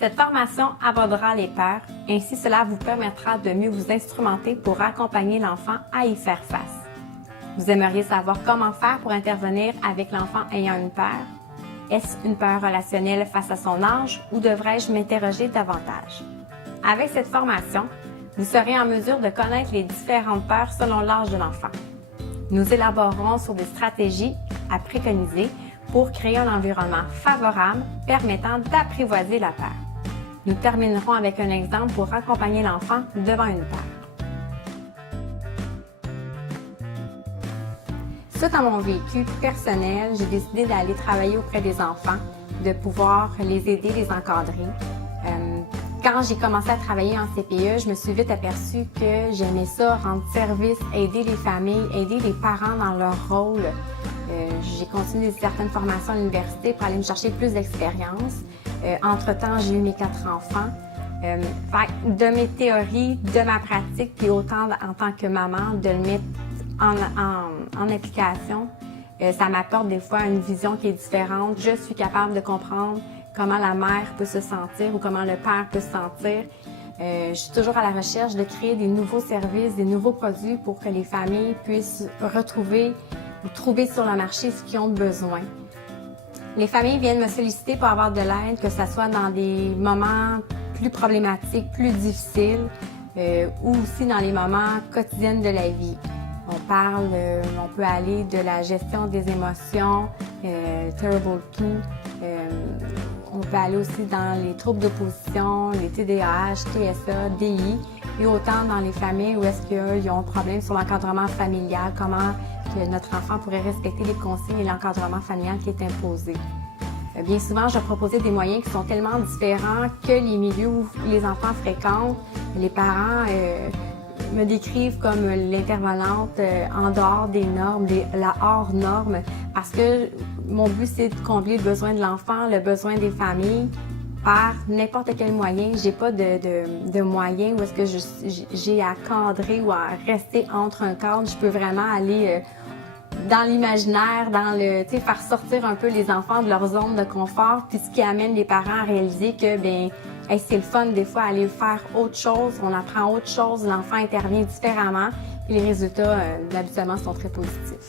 Cette formation abordera les peurs, ainsi cela vous permettra de mieux vous instrumenter pour accompagner l'enfant à y faire face. Vous aimeriez savoir comment faire pour intervenir avec l'enfant ayant une peur? Est-ce une peur relationnelle face à son âge ou devrais-je m'interroger davantage? Avec cette formation, vous serez en mesure de connaître les différentes peurs selon l'âge de l'enfant. Nous élaborerons sur des stratégies à préconiser pour créer un environnement favorable permettant d'apprivoiser la peur. Nous terminerons avec un exemple pour accompagner l'enfant devant une peur. Suite à mon vécu personnel, j'ai décidé d'aller travailler auprès des enfants, de pouvoir les aider, les encadrer. Quand j'ai commencé à travailler en CPE, je me suis vite aperçue que j'aimais ça, rendre service, aider les familles, aider les parents dans leur rôle. J'ai continué certaines formations à l'université pour aller me chercher plus d'expérience. Entre-temps, j'ai eu mes 4 enfants. De mes théories, de ma pratique, puis autant en tant que maman, de le mettre en application, ça m'apporte des fois une vision qui est différente. Je suis capable de comprendre comment la mère peut se sentir ou comment le père peut se sentir. Je suis toujours à la recherche de créer des nouveaux services, des nouveaux produits pour que les familles puissent retrouver ou trouver sur le marché ce qu'ils ont besoin. Les familles viennent me solliciter pour avoir de l'aide, que ce soit dans des moments plus problématiques, plus difficiles, ou aussi dans les moments quotidiens de la vie. On peut aller de la gestion des émotions, Terrible 2, on peut aller aussi dans les troubles d'opposition, les TDAH, TSA, DI, et autant dans les familles où est-ce qu'ils ont un problème sur l'encadrement familial, comment que notre enfant pourrait respecter les consignes et l'encadrement familial qui est imposé. Bien souvent, je vais proposer des moyens qui sont tellement différents que les milieux où les enfants fréquentent. Les parents me décrivent comme l'intervenante en dehors des normes, la hors norme, parce que mon but c'est de combler le besoin de l'enfant, le besoin des familles par n'importe quel moyen. J'ai pas de moyen où est-ce que j'ai à cadrer ou à rester entre un cadre. Je peux vraiment aller dans l'imaginaire, faire sortir un peu les enfants de leur zone de confort, puis ce qui amène les parents à réaliser que c'est le fun des fois aller faire autre chose, on apprend autre chose, l'enfant intervient différemment, et les résultats habituellement sont très positifs.